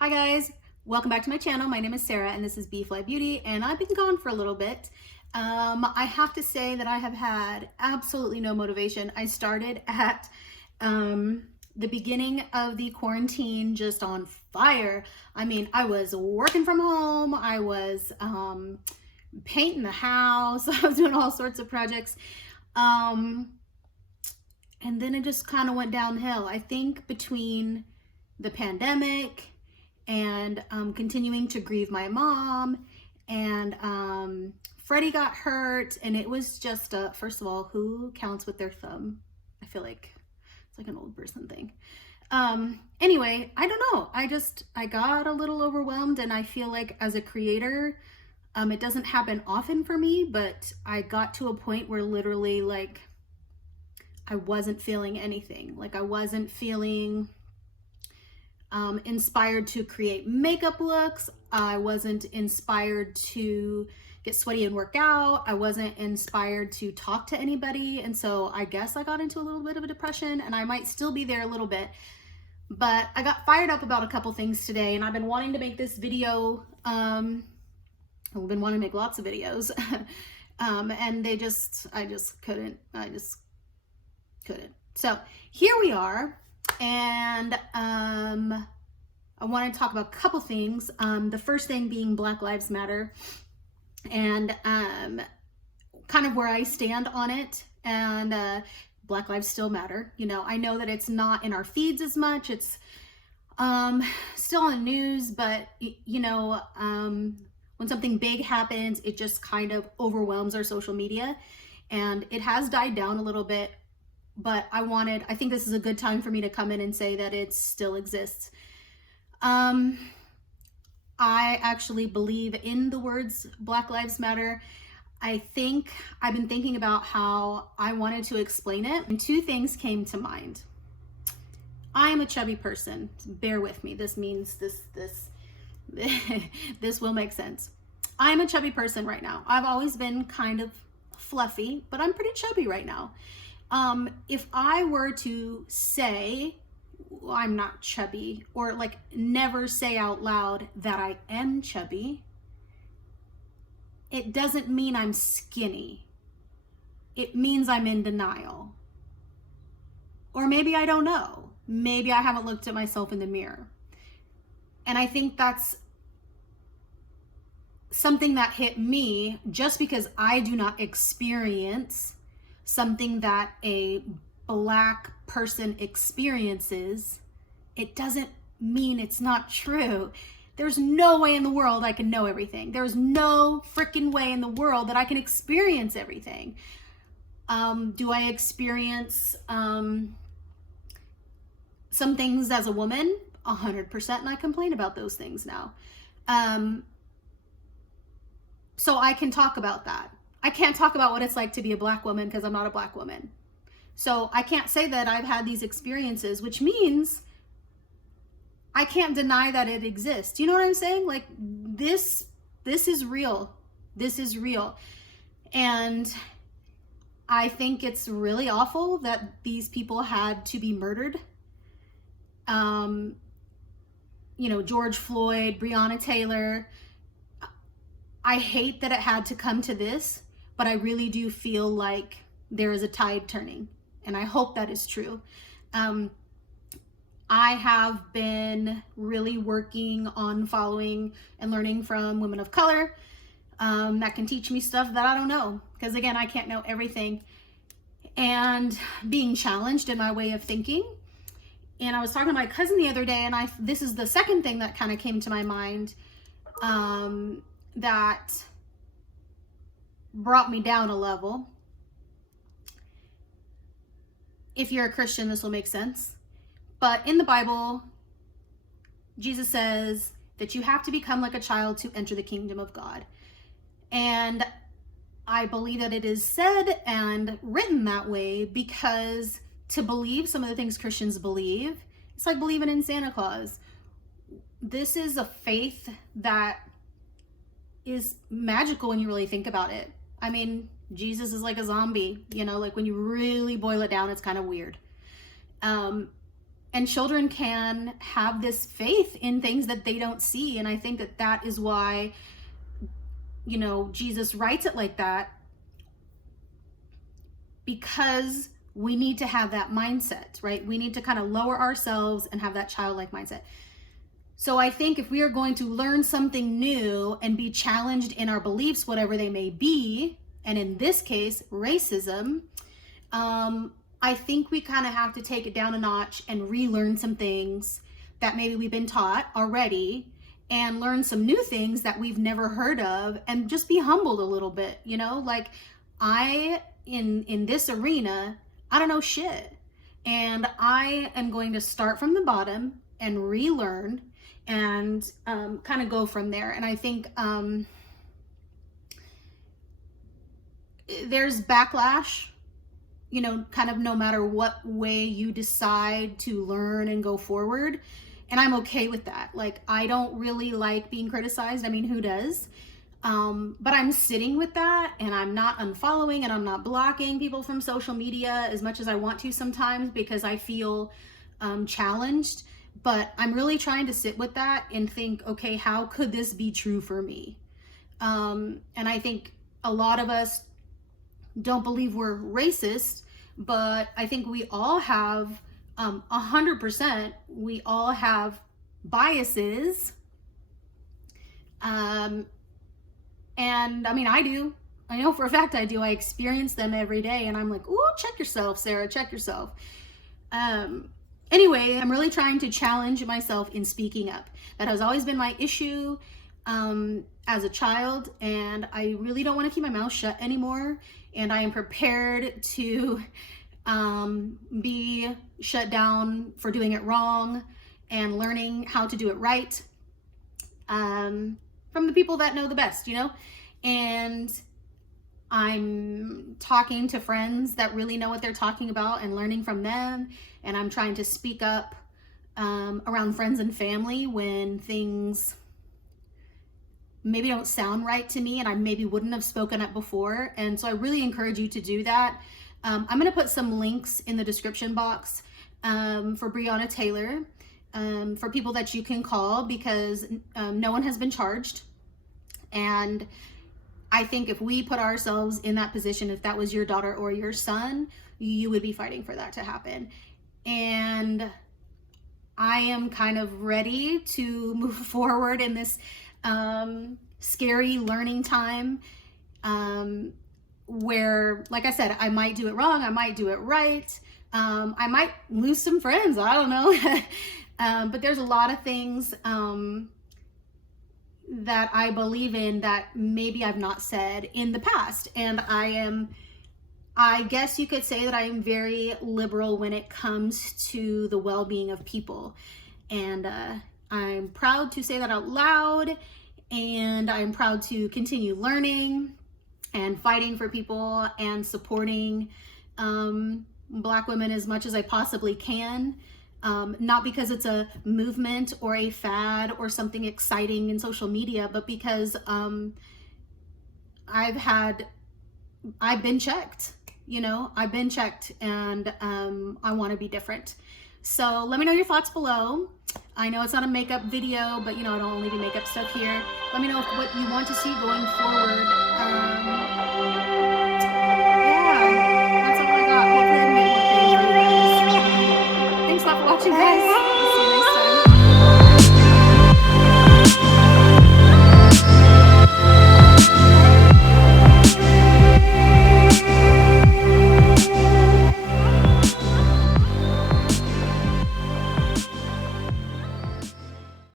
Hi guys, welcome back to my channel. My name is Sarah and this is B.fleye Beauty, and I've been gone for a little bit. I have to say that I have had absolutely no motivation. I started at the beginning of the quarantine just on fire. I mean, I was working from home, I was painting the house, I was doing all sorts of projects. And then it just kind of went downhill. I think between the pandemic and continuing to grieve my mom, and Freddie got hurt, and it was just first of all, who counts with their thumb? I feel like it's like an old person thing. Anyway, I don't know, I got a little overwhelmed, and I feel like as a creator, it doesn't happen often for me, but I got to a point where literally like I wasn't feeling anything. Like I wasn't feeling inspired to create makeup looks. I wasn't inspired to get sweaty and work out. I wasn't inspired to talk to anybody. And so I guess I got into a little bit of a depression, and I might still be there a little bit. But I got fired up about a couple things today, and I've been wanting to make this video. I've been wanting to make lots of videos. And I just couldn't. So here we are. And I want to talk about a couple things. The first thing being Black Lives Matter, and kind of where I stand on it. And Black lives still matter. You know, I know that it's not in our feeds as much. It's still on the news, but you know, when something big happens, it just kind of overwhelms our social media, and it has died down a little bit. But I think this is a good time for me to come in and say that it still exists. I actually believe in the words Black Lives Matter. I think I've been thinking about how I wanted to explain it, and two things came to mind. I am a chubby person. Bear with me. This means this will make sense. I'm a chubby person right now. I've always been kind of fluffy, but I'm pretty chubby right now. If I were to say I'm not chubby, or like never say out loud that I am chubby, it doesn't mean I'm skinny. It means I'm in denial. Or maybe I don't know. Maybe I haven't looked at myself in the mirror. And I think that's something that hit me just because I do not experience something that a Black person experiences. It doesn't mean it's not true. There's no way in the world I can know everything. There's no freaking way in the world that I can experience everything. Do I experience some things as a woman? 100%, and I complain about those things now. So I can talk about that. I can't talk about what it's like to be a Black woman because I'm not a Black woman. So I can't say that I've had these experiences, which means I can't deny that it exists. You know what I'm saying? Like this is real. This is real. And I think it's really awful that these people had to be murdered. You know, George Floyd, Breonna Taylor. I hate that it had to come to this, but I really do feel like there is a tide turning, and I hope that is true. I have been really working on following and learning from women of color that can teach me stuff that I don't know, because again, I can't know everything, and being challenged in my way of thinking. And I was talking to my cousin the other day, and this is the second thing that kind of came to my mind that brought me down a level. If you're a Christian, this will make sense. But in the Bible, Jesus says that you have to become like a child to enter the kingdom of God. And I believe that it is said and written that way because to believe some of the things Christians believe, it's like believing in Santa Claus. This is a faith that is magical when you really think about it. I mean, Jesus is like a zombie, you know, like when you really boil it down, it's kind of weird. and children can have this faith in things that they don't see. And I think that that is why, you know, Jesus writes it like that, because we need to have that mindset, right? We need to kind of lower ourselves and have that childlike mindset. So I think if we are going to learn something new and be challenged in our beliefs, whatever they may be, and in this case, racism, I think we kind of have to take it down a notch and relearn some things that maybe we've been taught already, and learn some new things that we've never heard of, and just be humbled a little bit, you know? Like, in this arena, I don't know shit. And I am going to start from the bottom and relearn and kind of go from there. And I think there's backlash, you know, kind of no matter what way you decide to learn and go forward. And I'm okay with that. Like, I don't really like being criticized. I mean, who does? But I'm sitting with that, and I'm not unfollowing, and I'm not blocking people from social media as much as I want to sometimes, because I feel challenged. But I'm really trying to sit with that and think, okay, how could this be true for me? And I think a lot of us don't believe we're racist, but I think we all have 100%, we all have biases. And I mean, I do. I know for a fact I do. I experience them every day, and I'm like, ooh, check yourself, Sarah, check yourself. Anyway, I'm really trying to challenge myself in speaking up. That has always been my issue as a child, and I really don't want to keep my mouth shut anymore. And I am prepared to be shut down for doing it wrong, and learning how to do it right. From the people that know the best, you know? And I'm talking to friends that really know what they're talking about and learning from them. And I'm trying to speak up around friends and family when things maybe don't sound right to me and I maybe wouldn't have spoken up before. And so I really encourage you to do that. I'm going to put some links in the description box for Breonna Taylor, for people that you can call, because no one has been charged. And I think if we put ourselves in that position, if that was your daughter or your son, you would be fighting for that to happen. And I am kind of ready to move forward in this scary learning time, where, like I said, I might do it wrong, I might do it right, I might lose some friends, I don't know. But there's a lot of things that I believe in that maybe I've not said in the past. And I guess you could say that I am very liberal when it comes to the well-being of people. And I'm proud to say that out loud. And I'm proud to continue learning and fighting for people and supporting Black women as much as I possibly can. Not because it's a movement or a fad or something exciting in social media, but because I've been checked, you know, I've been checked, and I want to be different. So let me know your thoughts below. I know it's not a makeup video, but you know, I don't only do makeup stuff here. Let me know what you want to see going forward. Yeah, that's all I got. Hopefully I can get more creative for you guys. Thanks a lot for watching, guys.